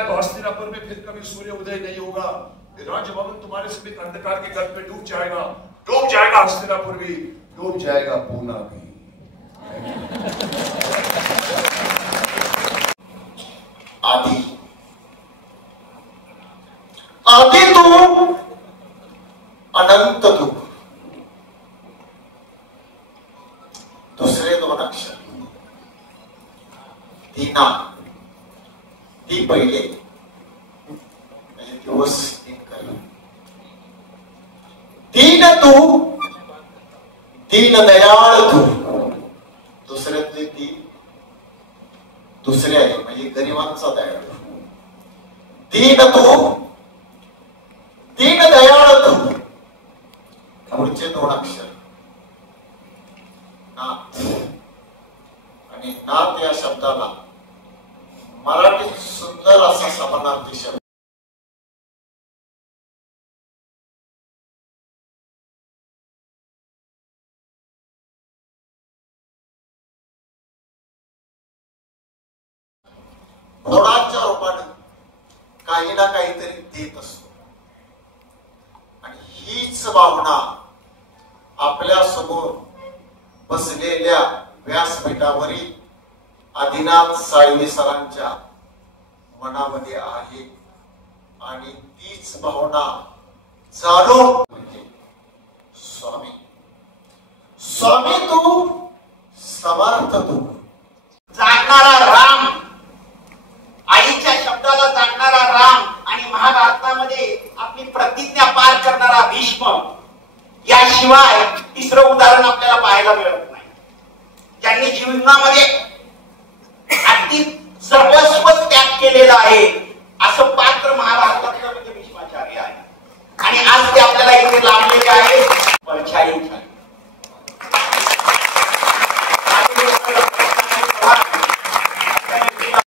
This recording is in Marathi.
तो हस्तिनापुर में फिर कभी सूर्य उदय नहीं होगा। राजभवन तुम्हारे सभी अंधकार के गर्भ में डूब जाएगा हस्तिनापुर भी, डूब जाएगा पूना भी। आदि तू अनंत तू, दुसरे दोन अक्षर दीना, ती पहिले म्हणजे दिवस दीन तू, दीन दयाळ तू, दुसऱ्यातले ती दुसरे आहे म्हणजे गरिबांचा दयाळ। दीन तू, दीन दयाळ तू, पुढचे दोन अक्षर नाथ, आणि नाथ या शब्दाला मराठीत सुंदर असा समानार्थी शब्द गुणांच्या रूपाने काही ना काहीतरी देत असतो, आणि हीच भावना आपल्या समोर बसलेल्या व्यासपीठावरील आदिनाथ साळवी सरांच्या मनामध्ये आहे, आणि तीच भावना जाणून म्हणजे स्वामी, स्वामी तू, समर्थ तू, जाणणारा राम, आईच्या शब्दाला जाणणारा राम, आणि महाभारतामध्ये आपली प्रतिज्ञा पार करणारा भीष्म, याशिवाय तिसरं उदाहरण आपल्याला पाहायला मिळत नाही, ज्यांनी जीवनामध्ये अगदी सर्वस्व